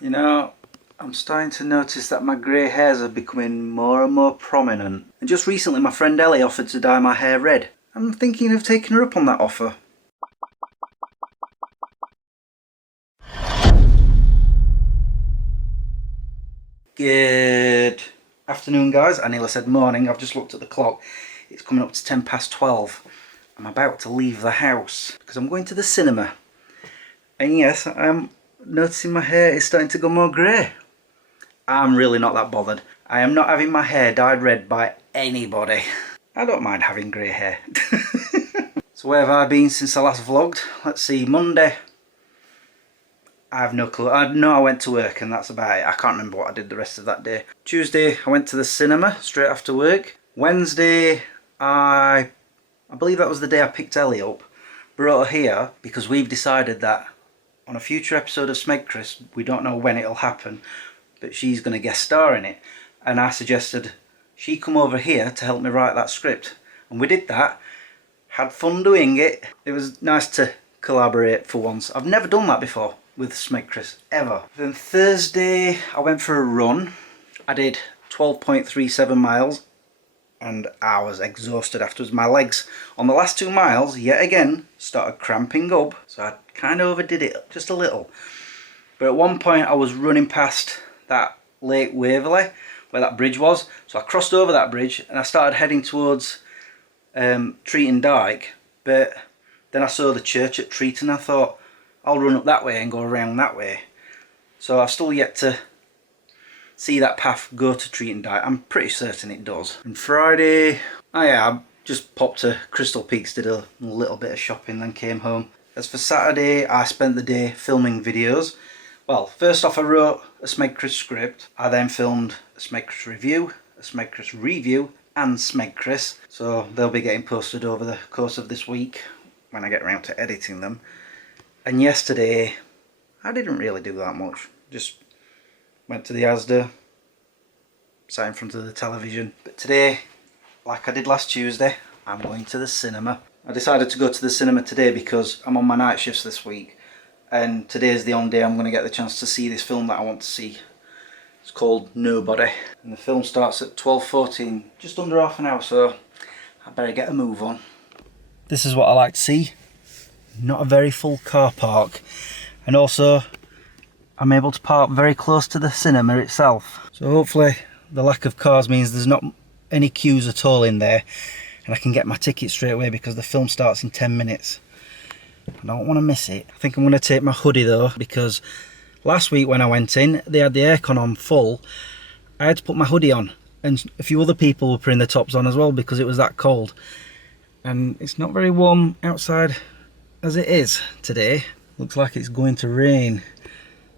You know, I'm starting to notice that my grey hairs are becoming more and more prominent. And just recently my friend Ellie offered to dye my hair red. I'm thinking of taking her up on that offer. Good afternoon, guys. I nearly said morning. I've just looked at the clock. It's coming up to 10 past 12. I'm about to leave the house because I'm going to the cinema. And yes, I'm noticing my hair is starting to go more grey. I'm really not that bothered. I am not having my hair dyed red by anybody. I don't mind having grey hair. So where have I been since I last vlogged? Let's see, Monday. I have no clue. I know I went to work and that's about it. I can't remember what I did the rest of that day. Tuesday I went to the cinema straight after work. Wednesday I believe that was the day I picked Ellie up. Brought her here because we've decided that on a future episode of Smegchris, we don't know when it'll happen, but she's going to guest star in it. And I suggested she come over here to help me write that script. And we did that. Had fun doing it. It was nice to collaborate for once. I've never done that before with Smegchris, ever. Then Thursday, I went for a run. I did 12.37 miles and I was exhausted afterwards. My legs on the last 2 miles, yet again, started cramping up. So I kind of overdid it just a little. But at one point I was running past that Lake Waverley, where that bridge was. So I crossed over that bridge and I started heading towards Treaton Dyke. But then I saw the church at Treaton. I thought, I'll run up that way and go around that way. So I've still yet to see that path go to Treaton Dyke. I'm pretty certain it does. And Friday, I just popped to Crystal Peaks, did a little bit of shopping, then came home. As for Saturday, I spent the day filming videos. Well, first off I wrote a Smegchris script. I then filmed a Smegchris review, a Smegchris review, and Smegchris. So they'll be getting posted over the course of this week when I get around to editing them. And yesterday, I didn't really do that much. Just went to the Asda, sat in front of the television. But today, like I did last Tuesday, I'm going to the cinema. I decided to go to the cinema today because I'm on my night shifts this week. And today is the only day I'm going to get the chance to see this film that I want to see. It's called Nobody. And the film starts at 12:14, just under half an hour, so I better get a move on. This is what I like to see. Not a very full car park. And also, I'm able to park very close to the cinema itself. So hopefully the lack of cars means there's not any queues at all in there. And I can get my ticket straight away because the film starts in 10 minutes. I don't want to miss it. I think I'm going to take my hoodie though, because last week when I went in, they had the aircon on full. I had to put my hoodie on, and a few other people were putting their tops on as well because it was that cold. And it's not very warm outside as it is today. Looks like it's going to rain.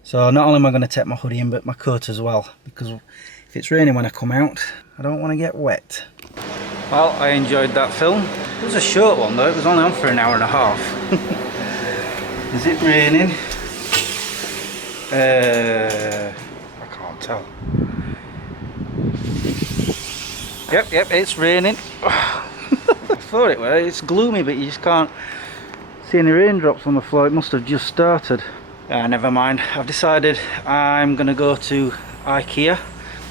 So not only am I going to take my hoodie in, but my coat as well, because if it's raining when I come out, I don't want to get wet. Well, I enjoyed that film. It was a short one though, it was only on for an hour and a half. Is it raining? I can't tell. Yep, it's raining. I thought it was. It's gloomy, but you just can't see any raindrops on the floor. It must have just started. Never mind. I've decided I'm going to go to Ikea.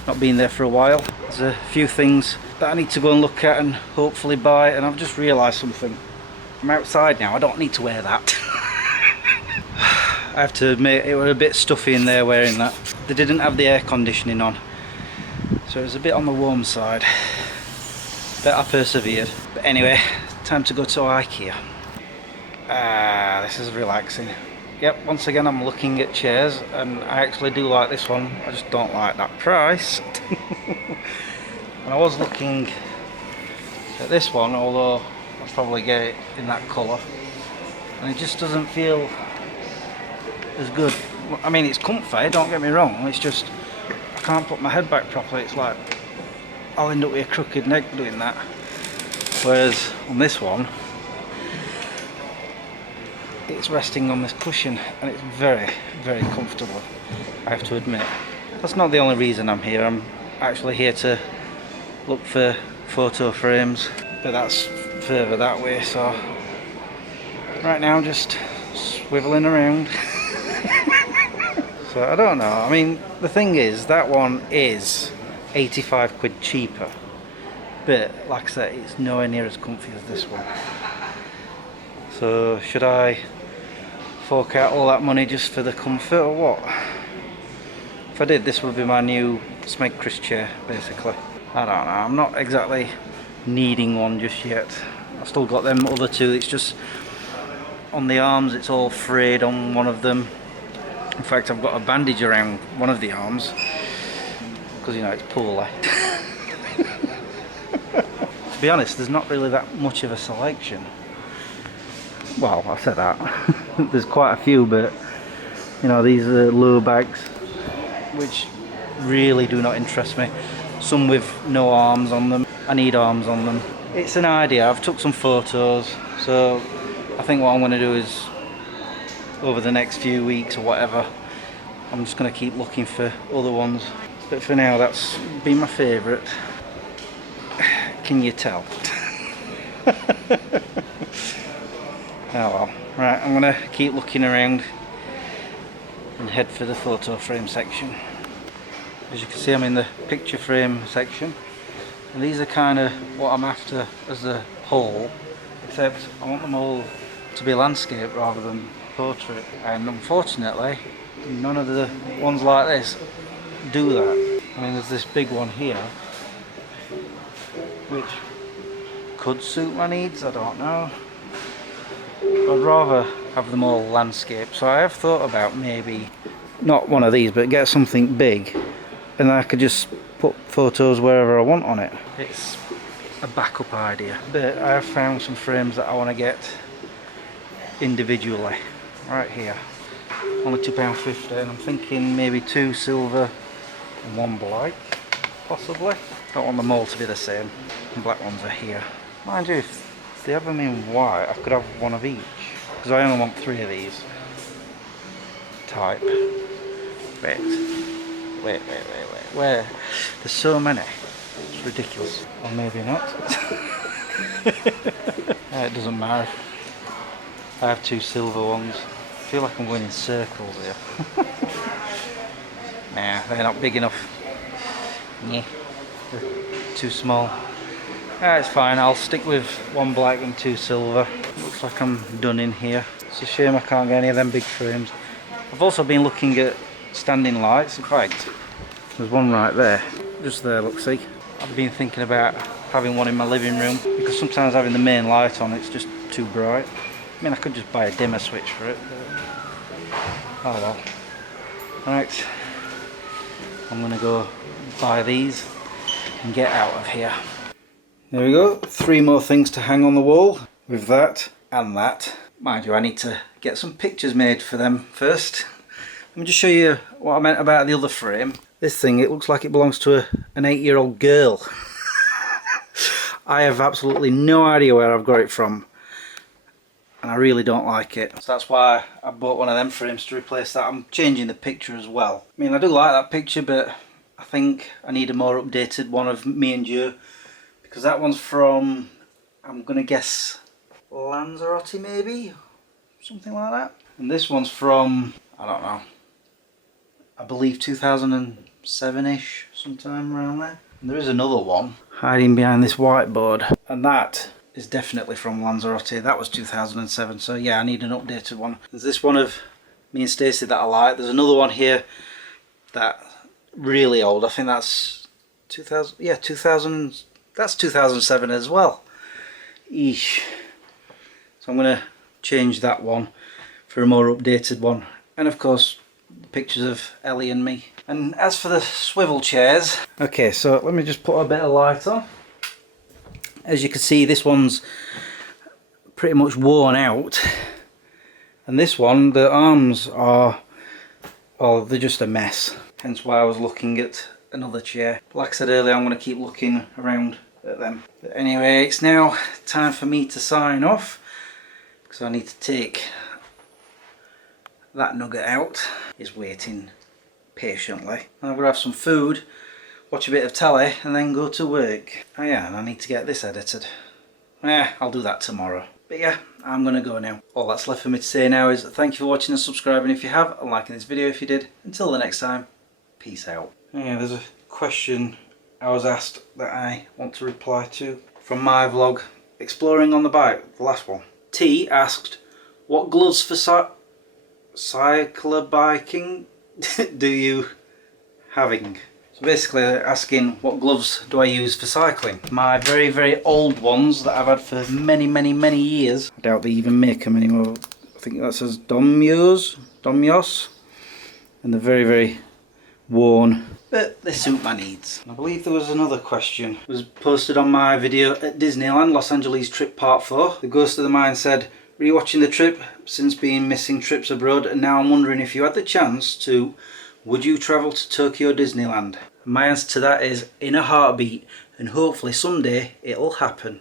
Not been there for a while. There's a few things that I need to go and look at and hopefully buy, and I've just realised something. I'm outside now, I don't need to wear that. I have to admit, it was a bit stuffy in there wearing that. They didn't have the air conditioning on, so it was a bit on the warm side. But I persevered. But anyway, time to go to Ikea. This is relaxing. Yep, once again I'm looking at chairs, and I actually do like this one. I just don't like that price. And I was looking at this one, although I'll probably get it in that colour, and it just doesn't feel as good. I mean, it's comfy, don't get me wrong, it's just I can't put my head back properly. It's like I'll end up with a crooked neck doing that. Whereas on this one, it's resting on this cushion and it's very, very comfortable, I have to admit. That's not the only reason I'm here. I'm actually here to look for photo frames, but that's further that way, so right now I'm just swiveling around. So I don't know. I mean, the thing is, that one is 85 quid cheaper. But like I said, it's nowhere near as comfy as this one. So should I fork out all that money just for the comfort or what? If I did, this would be my new Smeg Chris chair, basically. I don't know, I'm not exactly needing one just yet. I've still got them other two. It's just on the arms, it's all frayed on one of them. In fact, I've got a bandage around one of the arms because, you know, it's poorly. To be honest, there's not really that much of a selection. Well, I said that. There's quite a few, but you know, these are low bags which really do not interest me. Some with no arms on them. I need arms on them. It's an idea. I've took some photos, so I think what I'm going to do is, over the next few weeks or whatever, I'm just going to keep looking for other ones. But for now, that's been my favourite. Can you tell? Oh well. Right, I'm going to keep looking around and head for the photo frame section. As you can see, I'm in the picture frame section, and these are kind of what I'm after as a whole, except I want them all to be landscape rather than portrait, and unfortunately none of the ones like this do that. I mean, there's this big one here which could suit my needs, I don't know. I'd rather have them all landscape, so I have thought about maybe not one of these, but get something big and I could just put photos wherever I want on it. It's a backup idea, but I have found some frames that I want to get individually right here. Only £2.50, and I'm thinking maybe 2 silver and 1 black, possibly. Don't want them all to be the same. The black ones are here. Mind you, if they have them in white, I could have one of each, because I only want 3 of these type. Wait, where? There's so many. It's ridiculous. Or maybe not. It doesn't matter. I have 2 silver ones. I feel like I'm going in circles here. Nah, they're not big enough. Yeah, they're too small. It's fine, I'll stick with 1 black and 2 silver. Looks like I'm done in here. It's a shame I can't get any of them big frames. I've also been looking at standing lights. In fact, there's one right there. Just there, look, see? I've been thinking about having one in my living room, because sometimes having the main light on, it's just too bright. I mean, I could just buy a dimmer switch for it, but oh well. Right, I'm gonna go buy these and get out of here. There we go, 3 more things to hang on the wall with that and that. Mind you, I need to get some pictures made for them first. Let me just show you what I meant about the other frame. This thing, it looks like it belongs to an 8-year-old girl. I have absolutely no idea where I've got it from, and I really don't like it. So that's why I bought one of them frames to replace that. I'm changing the picture as well. I mean, I do like that picture, but I think I need a more updated one of me and Joe, because that one's from, I'm gonna guess, Lanzarote maybe? Something like that. And this one's from, I don't know, I believe 2007-ish, sometime around there. And there is another one hiding behind this whiteboard, and that is definitely from Lanzarote. That was 2007, so yeah, I need an updated one. There's this one of me and Stacey that I like. There's another one here that really old. I think that's 2000, yeah, 2000, that's 2007 as well. Eesh. So I'm gonna change that one for a more updated one, and of course pictures of Ellie and me. And as for the swivel chairs, okay, so let me just put a bit of light on. As you can see, this one's pretty much worn out, and this one, the arms are, well, they're just a mess, hence why I was looking at another chair. But like I said earlier, I'm going to keep looking around at them. But anyway, it's now time for me to sign off, because I need to take that nugget out. He's waiting patiently. I'm going to have some food, watch a bit of telly, and then go to work. Oh yeah, and I need to get this edited. I'll do that tomorrow. But yeah, I'm gonna go now. All that's left for me to say now is thank you for watching and subscribing if you have, and liking this video if you did. Until the next time, peace out. Yeah, there's a question I was asked that I want to reply to from my vlog, Exploring on the Bike, the last one. T asked, what gloves for cycler biking do you having? So basically they're asking what gloves do I use for cycling. My very old ones that I've had for many years. I doubt they even make them anymore. I think that says Domyos, and they're very worn, but they suit my needs. I believe there was another question. It was posted on my video at Disneyland Los Angeles trip part 4. The ghost of the mind said, rewatching the trip since being missing trips abroad, and now I'm wondering if you had the chance to, would you travel to Tokyo Disneyland? My answer to that is in a heartbeat, and hopefully someday it'll happen.